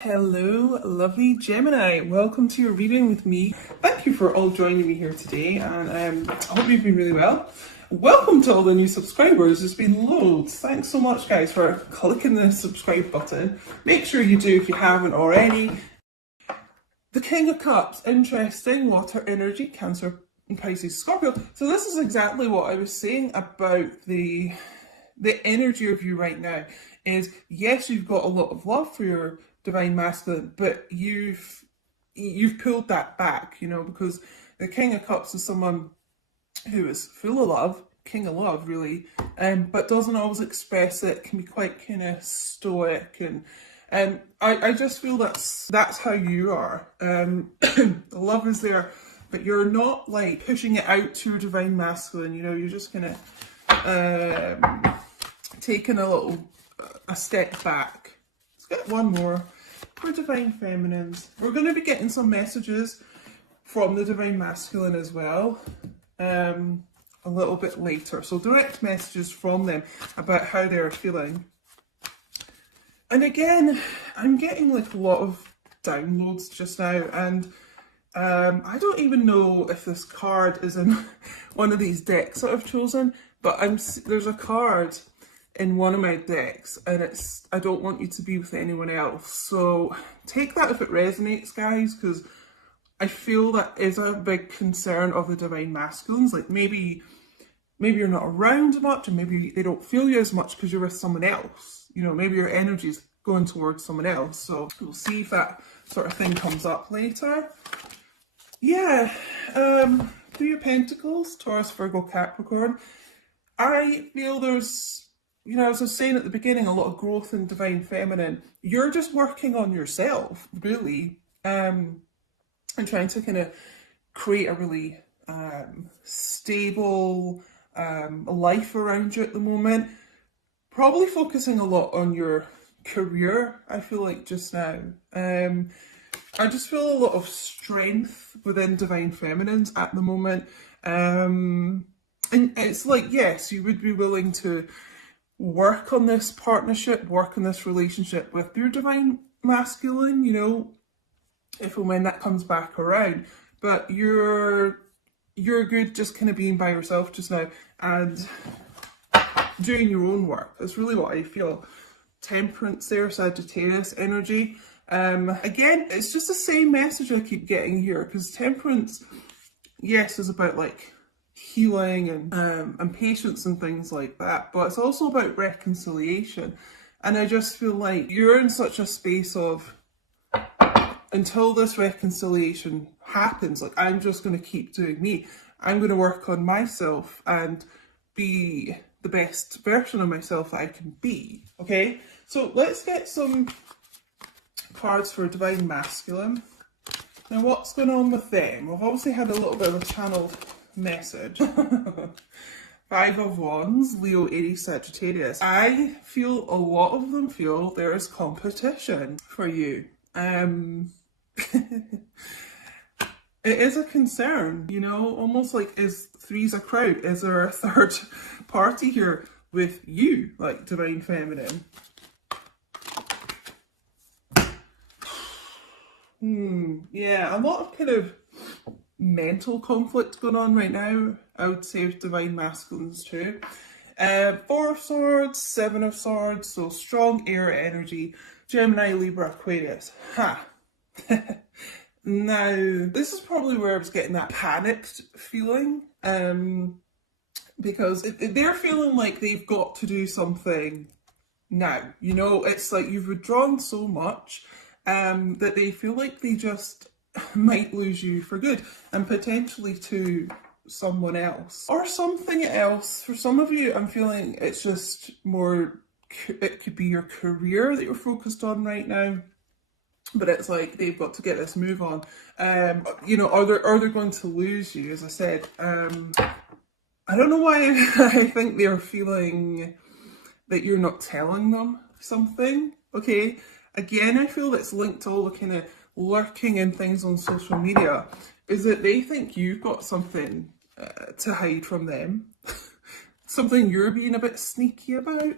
Hello, lovely Gemini. Welcome to your reading with me. Thank you for all joining me here today, and I hope you've been really well. Welcome to all the new subscribers. There's been loads. Thanks so much, guys, for clicking the subscribe button. Make sure you do if you haven't already. The King of Cups, interesting, water energy, Cancer, and Pisces, Scorpio. So this is exactly what I was saying about the energy of you right now. Is yes, you've got a lot of love for your divine masculine, but you've pulled that back, because the King of Cups is someone who is full of love, king of love really, but doesn't always express it, can be quite kind of stoic, and I just feel that's how you are. The love is there, but you're not like pushing it out to your divine masculine, you're just kind of taking a step back. Let's get one more for divine feminines. We're going to be getting some messages from the divine masculine as well a little bit later, so direct messages from them about how they're feeling. And again, I'm getting like a lot of downloads just now, and I don't even know if this card is in one of these decks that I've chosen, but there's a card in one of my decks, and it's I don't want you to be with anyone else. So take that if it resonates, guys, because I feel that is a big concern of the divine masculines. Like maybe you're not around much, and maybe they don't feel you as much because you're with someone else. Maybe your energy's going towards someone else. So we'll see if that sort of thing comes up later. Yeah, Three of Pentacles, Taurus, Virgo, Capricorn. I feel there's, as I was saying at the beginning, a lot of growth in divine feminine. You're just working on yourself, really, and trying to kind of create a really stable life around you at the moment. Probably focusing a lot on your career, I feel like, just now. I just feel a lot of strength within divine feminines at the moment. And it's like, yes, you would be willing to work on this partnership, work on this relationship with your divine masculine, if and when that comes back around. But you're good just kind of being by yourself just now and doing your own work. That's really what I feel. Temperance there, Sagittarius energy. Again, it's just the same message I keep getting here, because temperance, yes, is about like healing and patience and things like that, but it's also about reconciliation. And I just feel like you're in such a space of, until this reconciliation happens, like, I'm just going to keep doing me. I'm going to work on myself and be the best version of myself that I can be. Okay, so let's get some cards for divine masculine. Now, what's going on with them? We've obviously had a little bit of a channeled message. Five of Wands, Leo, Aries, Sagittarius. I feel a lot of them feel there is competition for you. It is a concern, almost like, is three's a crowd? Is there a third party here with you, like divine feminine? Yeah, a lot of kind of mental conflict going on right now, I would say, with divine masculines too. Four of Swords, Seven of Swords, so strong air energy, Gemini, Libra, Aquarius. Now, this is probably where I was getting that panicked feeling, because they're feeling like they've got to do something now. It's like you've withdrawn so much that they feel like they just might lose you for good, and potentially to someone else or something else. For some of you, I'm feeling it's just more, it could be your career that you're focused on right now, but it's like they've got to get this move on. Or they're going to lose you, as I said. I don't know why I think they're feeling that you're not telling them something. Okay, again, I feel that's linked to all the kind of lurking in things on social media, is that they think you've got something to hide from them, something you're being a bit sneaky about.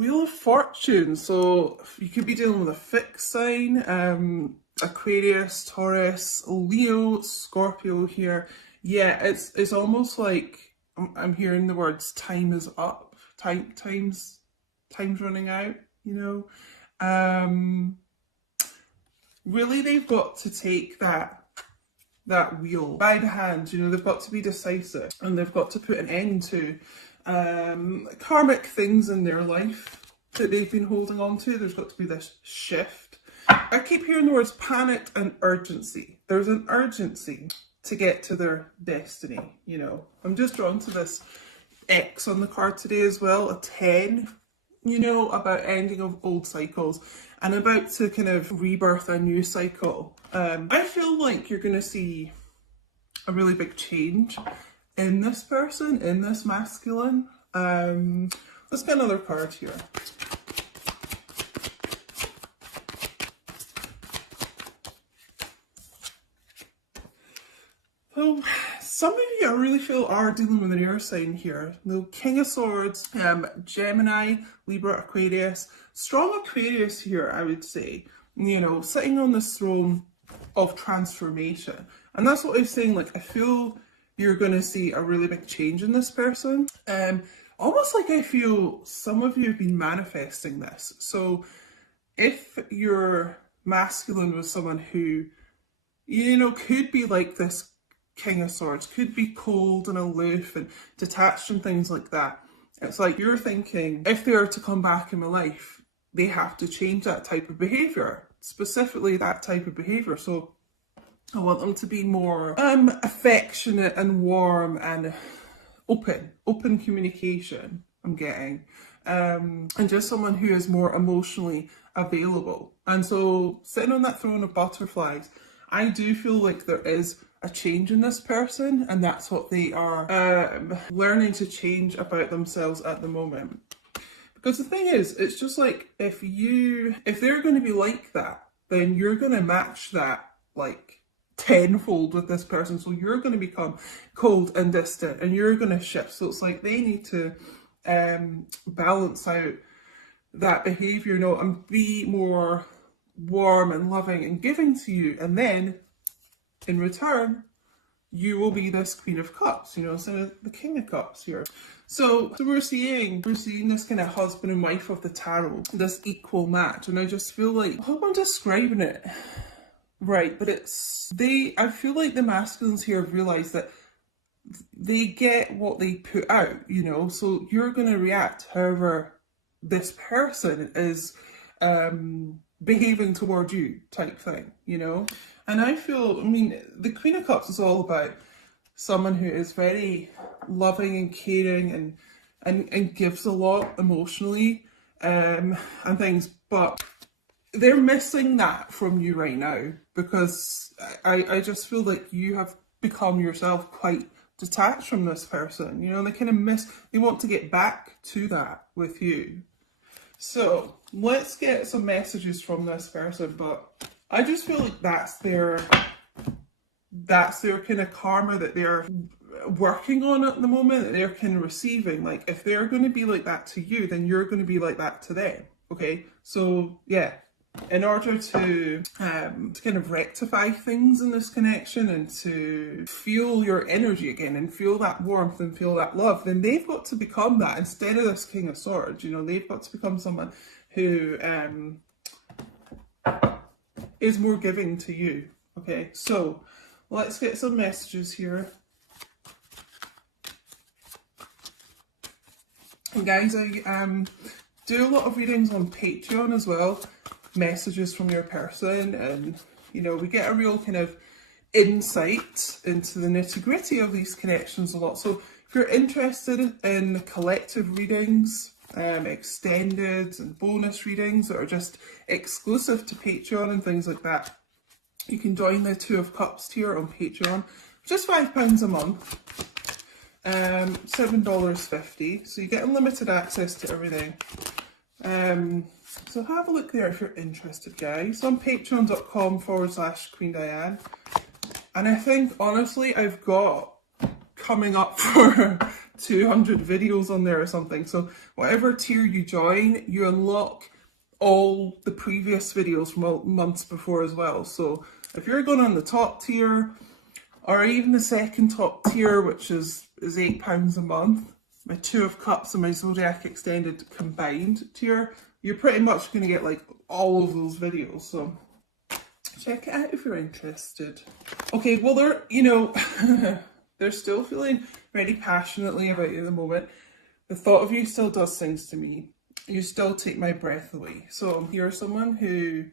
Wheel of Fortune. So you could be dealing with a fixed sign, Aquarius, Taurus, Leo, Scorpio here. Yeah, it's almost like I'm hearing the words time is up, time's running out, you know. Really, they've got to take that wheel by the hand, you know. They've got to be decisive, and they've got to put an end to karmic things in their life that they've been holding on to. There's got to be this shift. I keep hearing the words panic and urgency. There's an urgency to get to their destiny, you know. I'm just drawn to this X on the card today as well, a 10, you know, about ending of old cycles and about to kind of rebirth a new cycle. I feel like you're going to see a really big change in this person, in this masculine. Let's get another card here. So some of you I really feel are dealing with an air sign here. The King of Swords, Gemini, Libra, Aquarius. Strong Aquarius here, I would say. You know, sitting on this throne of transformation. And that's what I was saying, like, I feel you're going to see a really big change in this person. Almost like I feel some of you have been manifesting this. So if your masculine was someone who, you know, could be like this King of Swords, could be cold and aloof and detached and things like that. It's like you're thinking, if they are to come back in my life, they have to change that type of behaviour, specifically that type of behaviour. So I want them to be more affectionate and warm and open communication, I'm getting. And just someone who is more emotionally available. And so sitting on that throne of butterflies, I do feel like there is a change in this person, and that's what they are learning to change about themselves at the moment. Because the thing is, it's just like if they're going to be like that, then you're going to match that like tenfold with this person. So you're going to become cold and distant, and you're going to shift. So it's like they need to balance out that behaviour, you know, and be more warm and loving and giving to you, and then in return you will be this Queen of Cups, you know, instead of the King of Cups here. So we're seeing this kind of husband and wife of the tarot, this equal match, and I just feel like, I hope I'm describing it right, but I feel like the masculines here have realised that they get what they put out, you know, so you're going to react however this person is behaving toward you, type thing, you know. And I feel, I mean, the Queen of Cups is all about someone who is very loving and caring and gives a lot emotionally and things, but they're missing that from you right now, because I just feel like you have become yourself quite detached from this person, you know. They want to get back to that with you. So let's get some messages from this person, but I just feel like that's their kind of karma that they're working on at the moment, that they're kind of receiving. Like, if they're going to be like that to you, then you're going to be like that to them. Okay, so yeah, in order to kind of rectify things in this connection and to feel your energy again and feel that warmth and feel that love, then they've got to become that instead of this King of Swords. You know, they've got to become someone who is more giving to you. Okay, so let's get some messages here. And guys, I do a lot of readings on Patreon as well, messages from your person, and you know, we get a real kind of insight into the nitty-gritty of these connections a lot. So if you're interested in collective readings, extended and bonus readings that are just exclusive to Patreon and things like that, you can join the Two of Cups tier on Patreon, just £5 a month, $7.50, so you get unlimited access to everything. So have a look there if you're interested, guys, on patreon.com/Queen Diane. And I think honestly I've got coming up for 200 videos on there or something. So whatever tier you join, you unlock all the previous videos from months before as well. So if you're going on the top tier, or even the second top tier, which is £8 a month, my Two of Cups and my Zodiac Extended combined tier, you're pretty much going to get like all of those videos. So check it out if you're interested. Okay, well, they're, you know, they're still feeling very passionately about you at the moment. The thought of you still does things to me. You still take my breath away. So you're someone who,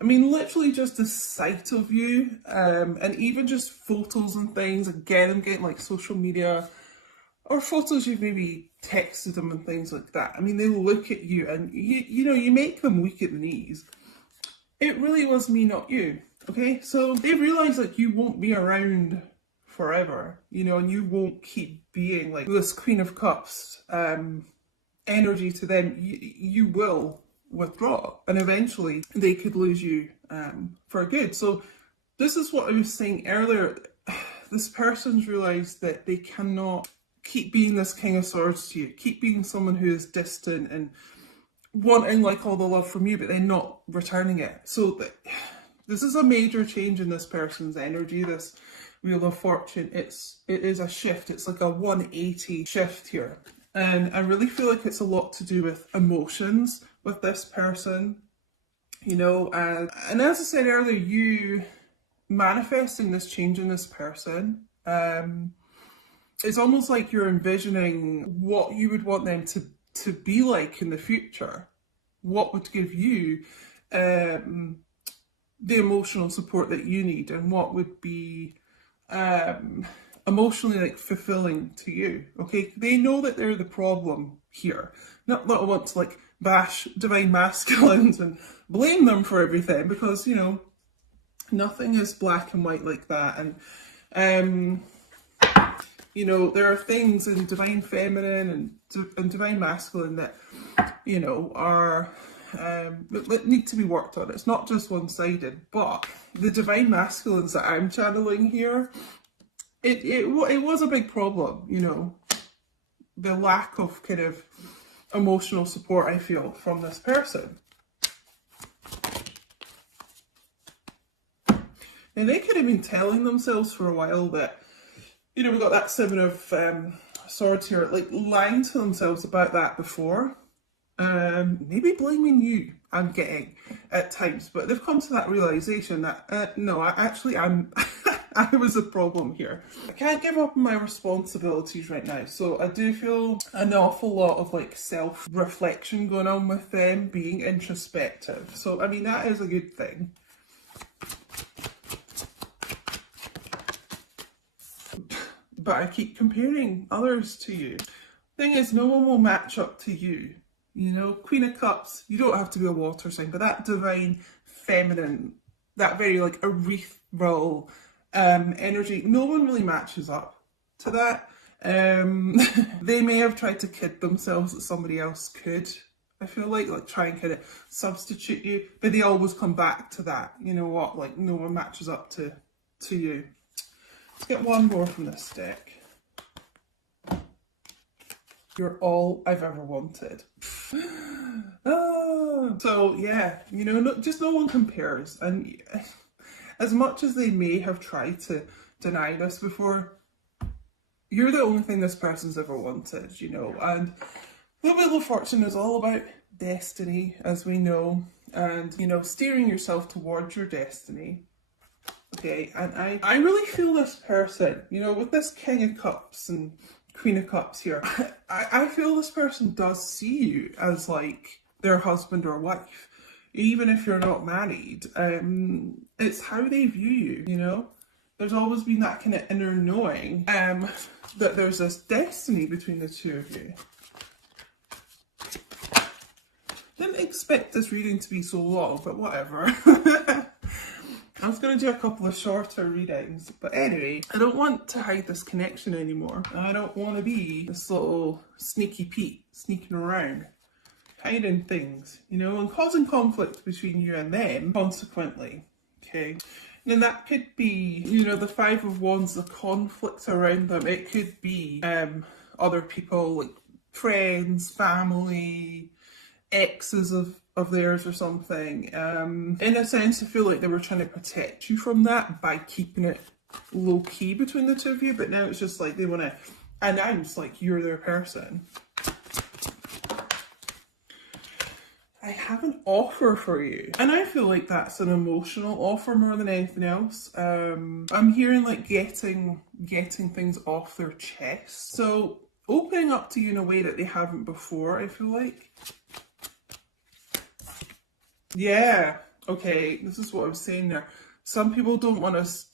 I mean, literally just the sight of you, and even just photos and things, again, I'm getting like social media, or photos you've maybe texted them and things like that. I mean, they look at you and you know, you make them weak at the knees. It really was me, not you, okay? So they realise like you won't be around forever, you know, and you won't keep being like this Queen of Cups energy to them. You will withdraw, and eventually they could lose you for good. So this is what I was saying earlier. This person's realised that they cannot keep being this King of Swords to you, keep being someone who is distant and wanting like all the love from you, but then not returning it. So this is a major change in this person's energy, this Wheel of Fortune. It is a shift. It's like a 180 shift here. And I really feel like it's a lot to do with emotions with this person, you know, and as I said earlier, you manifesting this change in this person, it's almost like you're envisioning what you would want them to be like in the future, what would give you the emotional support that you need, and what would be emotionally like fulfilling to you. Okay, they know that they're the problem here. Not that I want to like bash divine masculines and blame them for everything, because you know nothing is black and white like that. And you know, there are things in divine feminine and divine masculine that, you know, are that need to be worked on. It's not just one-sided. But the divine masculines that I'm channeling here, it was a big problem, you know, the lack of kind of emotional support I feel from this person. Now they could have been telling themselves for a while that, you know, we got that Seven of Swords here, like lying to themselves about that before. Maybe blaming you, I'm getting at times, but they've come to that realisation that no, I'm I was a problem here. I can't give up on my responsibilities right now, so I do feel an awful lot of like self-reflection going on with them, being introspective. So I mean, that is a good thing. But I keep comparing others to you. Thing is, no one will match up to you. You know, Queen of Cups, you don't have to be a water sign, but that divine feminine, that very like ethereal energy, no one really matches up to that. They may have tried to kid themselves that somebody else could, I feel like try and kind of substitute you, but they always come back to that. You know what, like no one matches up to you. Let's get one more from this deck. You're all I've ever wanted. So yeah, you know, just no one compares. And as much as they may have tried to deny this before, you're the only thing this person's ever wanted, you know. And the Wheel of Fortune is all about destiny, as we know, and, you know, steering yourself towards your destiny. Okay, and I really feel this person, you know, with this King of Cups and Queen of Cups here, I feel this person does see you as like their husband or wife, even if you're not married. It's how they view you, you know. There's always been that kind of inner knowing that there's this destiny between the two of you. Didn't expect this reading to be so long, but whatever. I was going to do a couple of shorter readings, but anyway, I don't want to hide this connection anymore. I don't want to be this little sneaky Pete sneaking around, hiding things, you know, and causing conflict between you and them, consequently. Okay, And that could be, you know, the Five of Wands, the conflict around them. It could be other people, like friends, family, exes of theirs or something. In a sense, I feel like they were trying to protect you from that by keeping it low key between the two of you, but now it's just like they want to announce like you're their person. I have an offer for you, and I feel like that's an emotional offer more than anything else. I'm hearing like getting things off their chest, so opening up to you in a way that they haven't before, I feel like. Yeah, okay, this is what I was saying there. Some people don't want us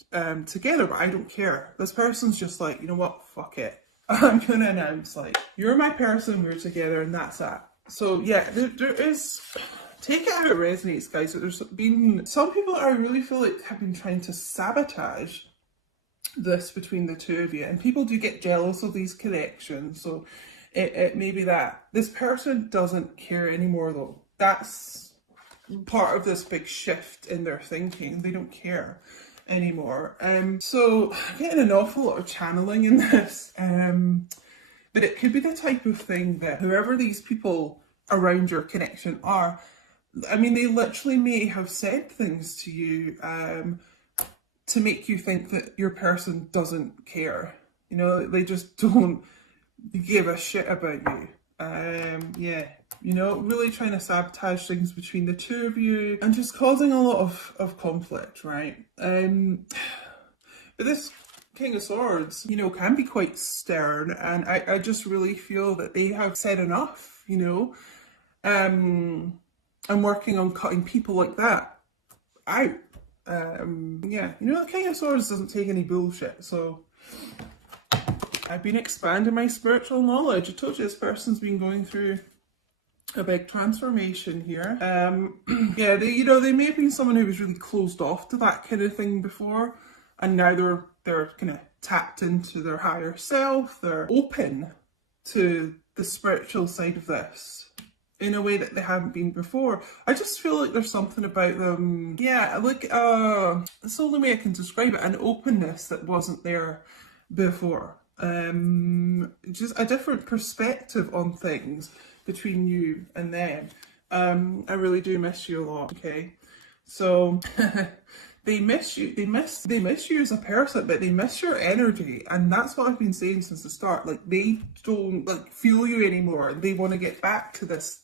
together, but I don't care. This person's just like, you know what, fuck it. I'm gonna announce like, you're my person, we're together, and that's that. So yeah, there is, take it how it resonates, guys. There's been some people I really feel like have been trying to sabotage this between the two of you, and people do get jealous of these connections. So it may be that this person doesn't care anymore, though. That's part of this big shift in their thinking. They don't care anymore. So I'm getting an awful lot of channeling in this. But it could be the type of thing that whoever these people around your connection are, I mean, they literally may have said things to you to make you think that your person doesn't care. You know, they just don't give a shit about you. Yeah, you know, really trying to sabotage things between the two of you and just causing a lot of conflict, right? But this King of Swords, you know, can be quite stern, and I just really feel that they have said enough, you know. I'm working on cutting people like that out. Yeah, you know, the King of Swords doesn't take any bullshit, so I've been expanding my spiritual knowledge. I told you this person's been going through a big transformation here. Yeah, they may have been someone who was really closed off to that kind of thing before, and now they're kind of tapped into their higher self. They're open to the spiritual side of this in a way that they haven't been before. I just feel like there's something about them, yeah, like it's the only way I can describe it, an openness that wasn't there before. Just a different perspective on things between you and them. I really do miss you a lot, okay? So they miss you, they miss you as a person, but they miss your energy, and that's what I've been saying since the start. Like, they don't like feel you anymore. They want to get back to this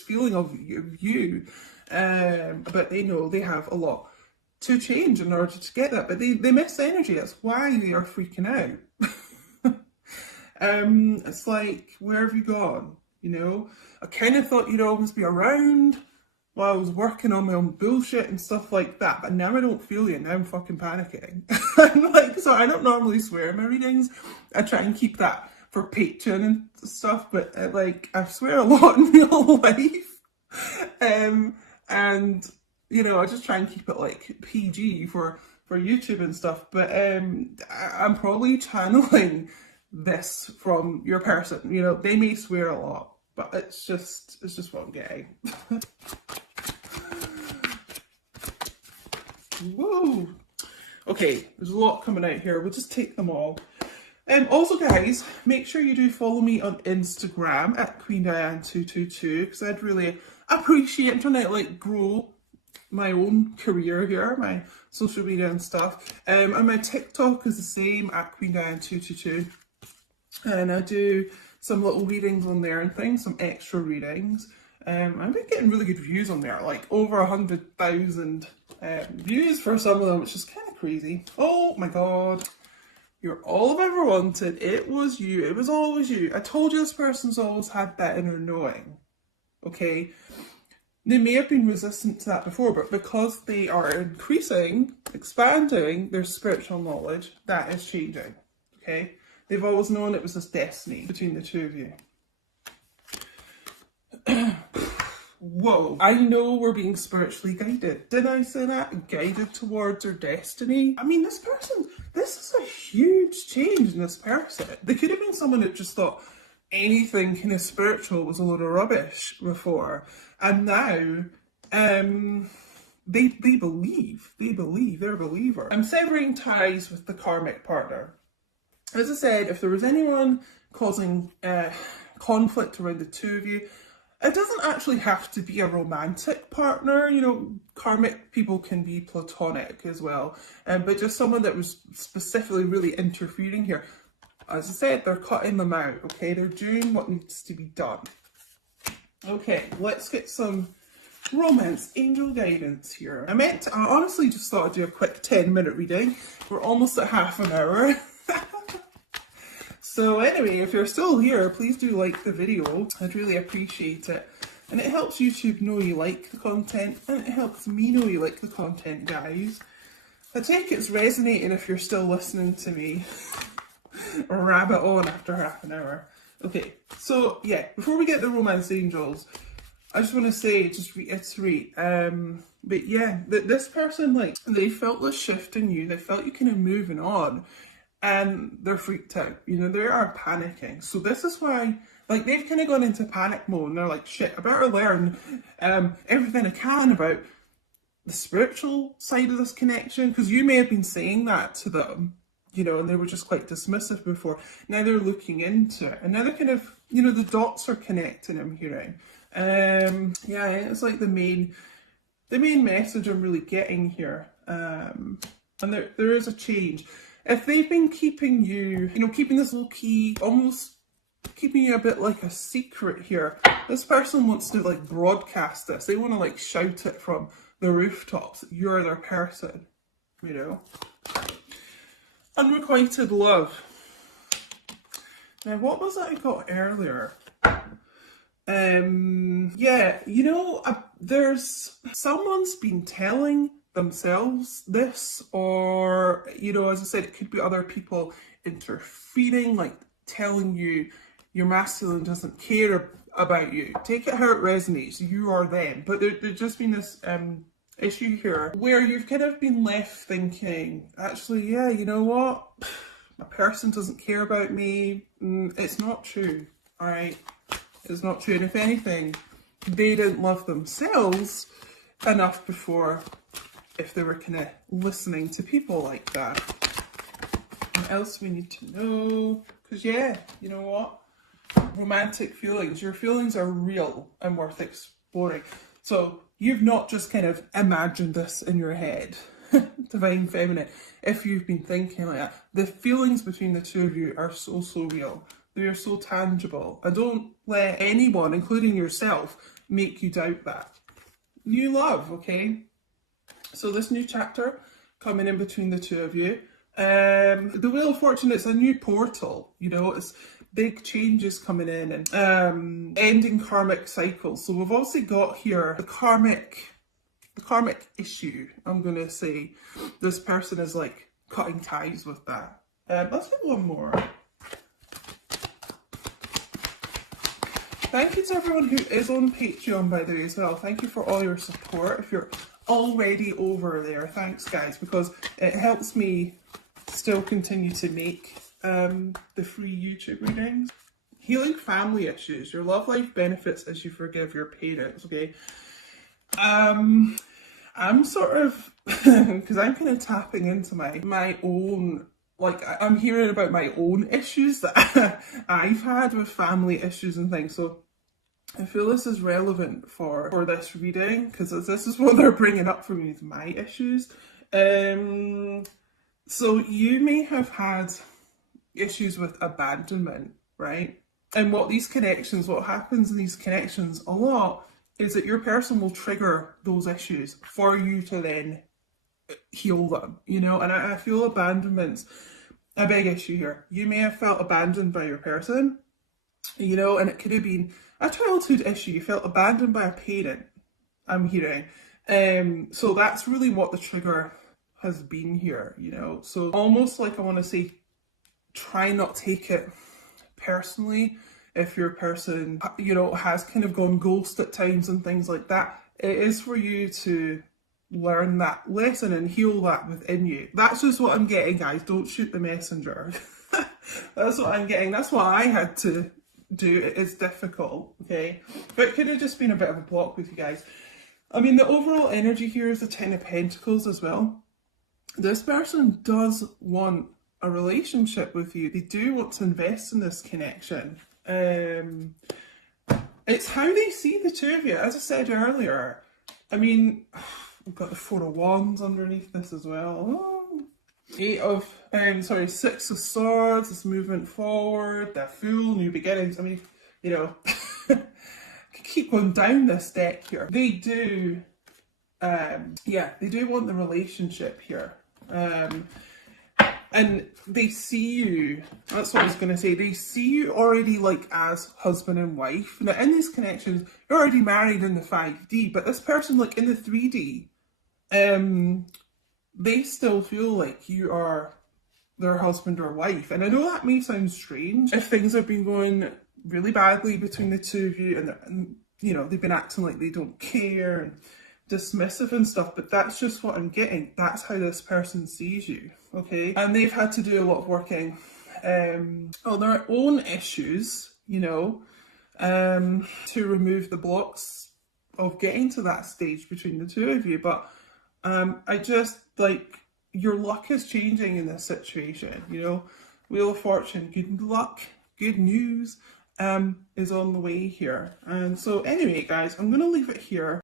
feeling of you, but they know they have a lot to change in order to get that, but they miss energy. That's why they are freaking out. It's like, where have you gone? You know, I kind of thought you'd always be around while I was working on my own bullshit and stuff like that, but now I don't feel you. Now I'm fucking panicking. I'm like, so I don't normally swear in my readings. I try and keep that for Patreon and stuff, but like, I swear a lot in real life. And you know, I just try and keep it like PG for YouTube and stuff, but I'm probably channeling this from your person. You know, they may swear a lot, but it's just what I'm getting. Whoa. Okay, there's a lot coming out here. We'll just take them all. Also, guys, make sure you do follow me on Instagram at QueenDiane222, because I'd really appreciate. I'm trying to like grow my own career here, my social media and stuff. And my TikTok is the same, at QueenDiane222, and I do some little readings on there and things, some extra readings. I've been getting really good views on there, like over 100,000 views for some of them, which is kind of crazy. Oh my god. You're all I've ever wanted. It was you. It was always you. I told you this person's always had that inner knowing. Okay? They may have been resistant to that before, but because they are increasing, expanding their spiritual knowledge, that is changing. Okay? They've always known it was this destiny between the two of you. Whoa. I know we're being spiritually guided. Did I say that? Guided towards their destiny? I mean, this is a huge change in this person. They could have been someone that just thought anything kind of spiritual was a load of rubbish before. And now, they believe, they're a believer. I'm severing ties with the karmic partner. As I said, if there was anyone causing conflict around the two of you, it doesn't actually have to be a romantic partner. You know, karmic people can be platonic as well, but just someone that was specifically really interfering here. As I said, they're cutting them out, okay? They're doing what needs to be done. Okay, let's get some romance angel guidance here. I honestly just thought I'd do a quick 10-minute reading. We're almost at half an hour. So anyway, if you're still here, please do like the video. I'd really appreciate it. And it helps YouTube know you like the content, and it helps me know you like the content, guys. I take it's resonating if you're still listening to me rabbit on after half an hour. Okay, so yeah, before we get the romance angels, I just want to say, just reiterate, but yeah, this person, like, they felt the shift in you, they felt you kind of moving on, and they're freaked out, you know, they are panicking. So this is why, like, they've kind of gone into panic mode, and they're like, shit, I better learn everything I can about the spiritual side of this connection, because you may have been saying that to them, you know, and they were just quite dismissive before. Now they're looking into it, and now they're kind of, you know, the dots are connecting, I'm hearing. Yeah, it's like the main message I'm really getting here. And there is a change. If they've been keeping you, you know, keeping this low key, almost keeping you a bit like a secret here, this person wants to like broadcast this. They want to like shout it from the rooftops. You're their person, you know. Unrequited love. Now, what was that I got earlier? Yeah, you know, there's someone's been telling themselves this, or, you know, as I said, it could be other people interfering, like telling you your masculine doesn't care about you. Take it how it resonates. You are them. But there's just been this issue here where you've kind of been left thinking, actually, yeah, you know what? A person doesn't care about me. It's not true, all right? It's not true. And if anything, they didn't love themselves enough before, if they were kind of listening to people like that. What else we need to know? Because yeah, you know what? Romantic feelings. Your feelings are real and worth exploring. So you've not just kind of imagined this in your head. Divine Feminine. If you've been thinking like that, the feelings between the two of you are so real. They are so tangible. And don't let anyone, including yourself, make you doubt that. New love, okay? So this new chapter coming in between the two of you. The Wheel of Fortune, it's a new portal, you know, it's big changes coming in and ending karmic cycles. So we've also got here the karmic issue, I'm going to say. This person is like cutting ties with that. Let's get one more. Thank you to everyone who is on Patreon, by the way, as well. Thank you for all your support. If you're already over there, thanks guys, because it helps me still continue to make the free YouTube readings. Healing family issues. Your love life benefits as you forgive your parents, okay? I'm sort of, because I'm kind of tapping into my own, like, I'm hearing about my own issues that I've had with family issues and things, so I feel this is relevant for this reading, because this is what they're bringing up for me, is my issues. So you may have had issues with abandonment, right? And what happens in these connections a lot is that your person will trigger those issues for you to then heal them, you know? And I feel abandonment's a big issue here. You may have felt abandoned by your person, you know, and it could have been a childhood issue. You felt abandoned by a parent, I'm hearing. So that's really what the trigger has been here, you know? So almost like, I want to say, try not take it personally if your person, you know, has kind of gone ghost at times and things like that. It is for you to learn that lesson and heal that within you. That's just what I'm getting, guys. Don't shoot the messenger. That's what I'm getting. That's what I had to do. It is difficult, okay? But it could have just been a bit of a block with you guys. I mean, the overall energy here is the Ten of Pentacles as well. This person does want a relationship with you. They do want to invest in this connection. It's how they see the two of you. As I said earlier, I mean, we've got the Four of Wands underneath this as well. Six of Swords, this movement forward, the Fool, new beginnings. I mean, you know, keep going down this deck here. They do, they do want the relationship here. And they see you, that's what I was going to say, they see you already like as husband and wife. Now in these connections, you're already married in the 5D, but this person like in the 3D, they still feel like you are their husband or wife. And I know that may sound strange if things have been going really badly between the two of you and you know, they've been acting like they don't care and dismissive and stuff, but that's just what I'm getting. That's how this person sees you, okay? And they've had to do a lot of working on their own issues, you know, to remove the blocks of getting to that stage between the two of you. But I just, like, your luck is changing in this situation, you know? Wheel of Fortune, good luck, good news is on the way here. And so anyway, guys, I'm going to leave it here.